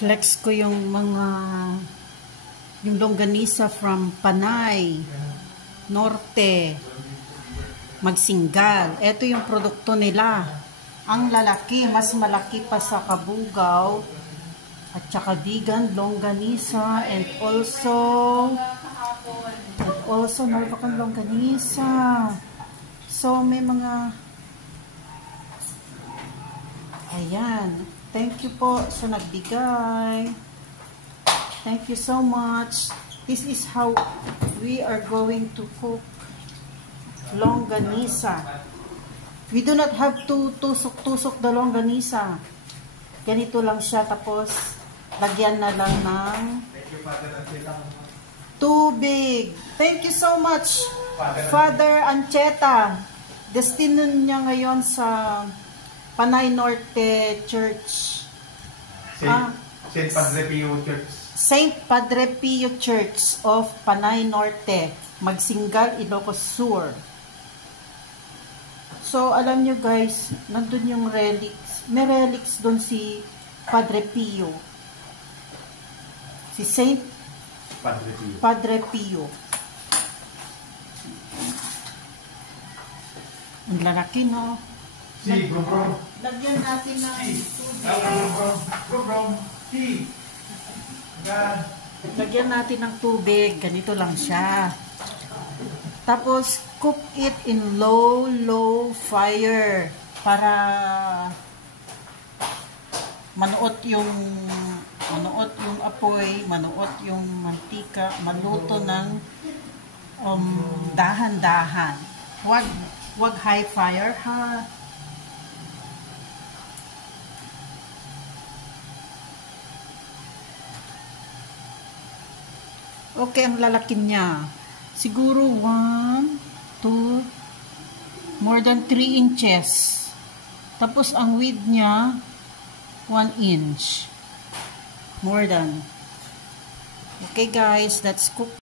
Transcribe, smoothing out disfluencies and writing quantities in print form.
I-flex ko yung longganisa from Panay Norte Magsingal. Ito yung produkto nila. Ang lalaki, mas malaki pa sa Kabugaw at saka vegan longganisa and also Narvacan longganisa. So may mga ayan. Thank you po sa nagbigay. Thank you so much. This is how we are going to cook longganisa. We do not have to tusok-tusok the longganisa. Ganito lang siya. Tapos, lagyan na lang ng tubig. Thank you so much, Father Ancheta. Destino niya ngayon sa Panay Norte Church. Saint Padre Pio Church. Saint Padre Pio Church of Panay Norte, Magsingal, Ilocos Sur. So, alam nyo guys, nandun yung relics. May relics doon si Padre Pio. Si Saint Padre Pio. Ang lalaki, no? Lagyan natin ng tubig. Lagyan natin ng tubig. Ganito lang siya. Tapos, cook it in low fire para manuot yung apoy, manuot yung mantika, maluto ng dahan-dahan. Wag high fire, ha? Okay, ang lalaki niya. Siguro 1, 2, more than 3 inches. Tapos, ang width niya, 1 inch. More than. Okay guys, that's cooked.